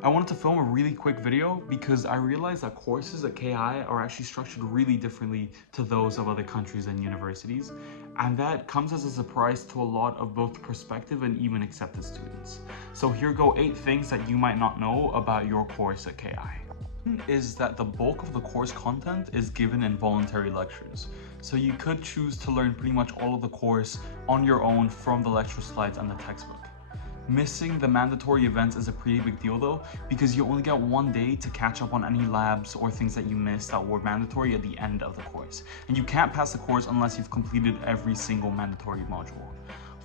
I wanted to film a really quick video because I realized that courses at KI are actually structured really differently to those of other countries and universities, and that comes as a surprise to a lot of both prospective and even accepted students. So here go 8 things that you might not know about your course at KI. Is that the bulk of the course content is given in voluntary lectures. So you could choose to learn pretty much all of the course on your own from the lecture slides and the textbook. Missing the mandatory events is a pretty big deal though, because you only get 1 day to catch up on any labs or things that you missed that were mandatory at the end of the course. And you can't pass the course unless you've completed every single mandatory module.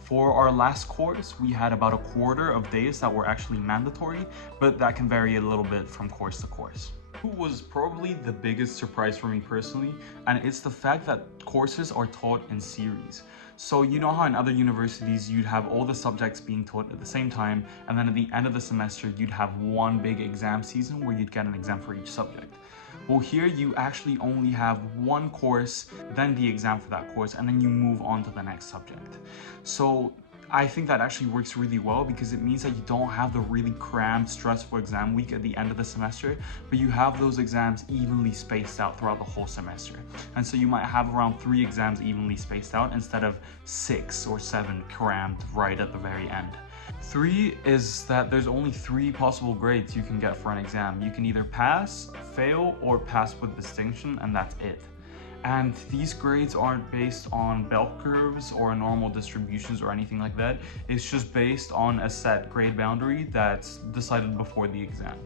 For our last course, we had about a quarter of days that were actually mandatory, but that can vary a little bit from course to course. It was probably the biggest surprise for me personally, and it's the fact that courses are taught in series. So you know how in other universities you'd have all the subjects being taught at the same time, and then at the end of the semester you'd have one big exam season where you'd get an exam for each subject. Well, here you actually only have one course, then the exam for that course, and then you move on to the next subject. So I think that actually works really well because it means that you don't have the really cramped, stressful exam week at the end of the semester, but you have those exams evenly spaced out throughout the whole semester. And so you might have around 3 exams evenly spaced out instead of 6 or 7 crammed right at the very end. 3 is that there's only 3 possible grades you can get for an exam. You can either pass, fail, or pass with distinction, and that's it. And these grades aren't based on bell curves or normal distributions or anything like that. It's just based on a set grade boundary that's decided before the exam.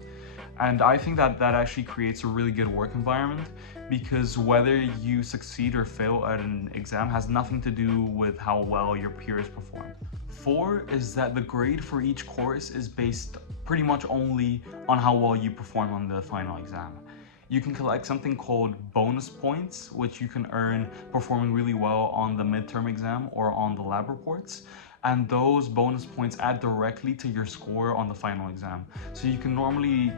And I think that that actually creates a really good work environment, because whether you succeed or fail at an exam has nothing to do with how well your peers perform. 4 is that the grade for each course is based pretty much only on how well you perform on the final exam. You can collect something called bonus points, which you can earn performing really well on the midterm exam or on the lab reports. And those bonus points add directly to your score on the final exam. So you can normally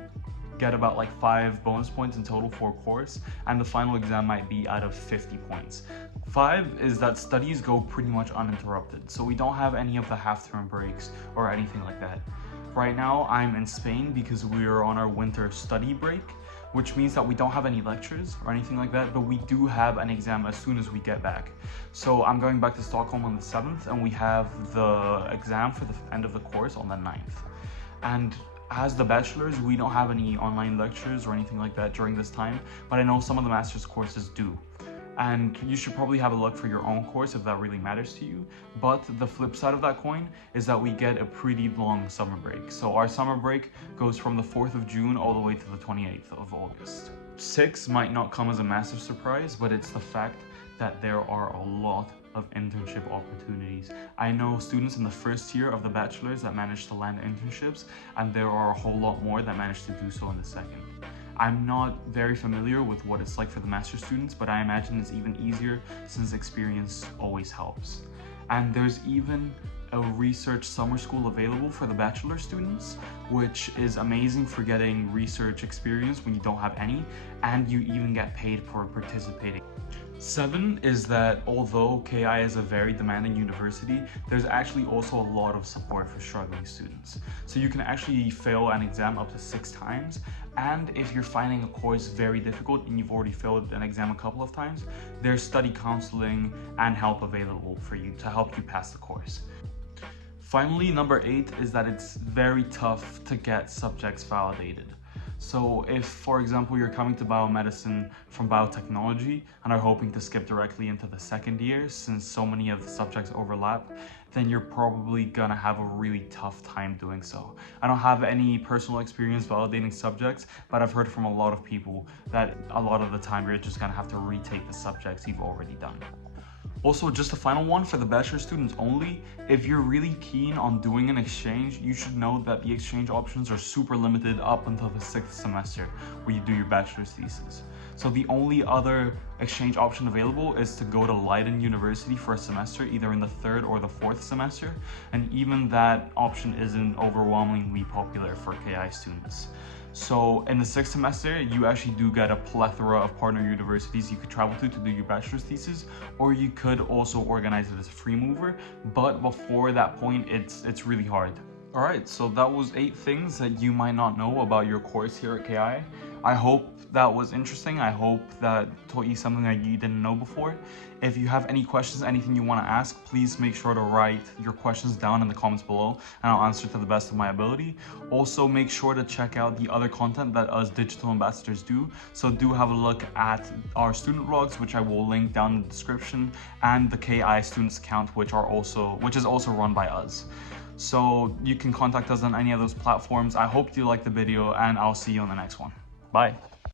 get about like 5 bonus points in total for a course, and the final exam might be out of 50 points. 5 is that studies go pretty much uninterrupted. So we don't have any of the half-term breaks or anything like that. Right now, I'm in Spain because we are on our winter study break, which means that we don't have any lectures or anything like that, but we do have an exam as soon as we get back. So I'm going back to Stockholm on the 7th, and we have the exam for the end of the course on the 9th. And as the bachelors, we don't have any online lectures or anything like that during this time, but I know some of the master's courses do. And you should probably have a look for your own course if that really matters to you. But the flip side of that coin is that we get a pretty long summer break. So our summer break goes from the 4th of June all the way to the 28th of August. 6 might not come as a massive surprise, but it's the fact that there are a lot of internship opportunities. I know students in the first year of the bachelor's that managed to land internships, and there are a whole lot more that managed to do so in the second. I'm not very familiar with what it's like for the master's students, but I imagine it's even easier since experience always helps. And there's even a research summer school available for the bachelor students, which is amazing for getting research experience when you don't have any, and you even get paid for participating. 7 is that although KI is a very demanding university, there's actually also a lot of support for struggling students. So you can actually fail an exam up to 6 times, and if you're finding a course very difficult and you've already failed an exam a couple of times, there's study counseling and help available for you to help you pass the course. Finally, number 8 is that it's very tough to get subjects validated. So if, for example, you're coming to biomedicine from biotechnology and are hoping to skip directly into the second year since so many of the subjects overlap, then you're probably gonna have a really tough time doing so. I don't have any personal experience validating subjects, but I've heard from a lot of people that a lot of the time you're just gonna have to retake the subjects you've already done. Also, just a final one for the bachelor students only, if you're really keen on doing an exchange, you should know that the exchange options are super limited up until the 6th semester where you do your bachelor's thesis. So the only other exchange option available is to go to Leiden University for a semester, either in the 3rd or the 4th semester, and even that option isn't overwhelmingly popular for KI students. So in the 6th semester, you actually do get a plethora of partner universities you could travel to do your bachelor's thesis, or you could also organize it as a free mover, but before that point, it's really hard. All right, so that was 8 things that you might not know about your course here at KI. I hope that was interesting. I hope that taught you something that you didn't know before. If you have any questions, anything you want to ask, please make sure to write your questions down in the comments below and I'll answer to the best of my ability. Also, make sure to check out the other content that us digital ambassadors do. So do have a look at our student vlogs, which I will link down in the description, and the KI students account, which is also run by us. So you can contact us on any of those platforms. I hope you liked the video and I'll see you on the next one. Bye.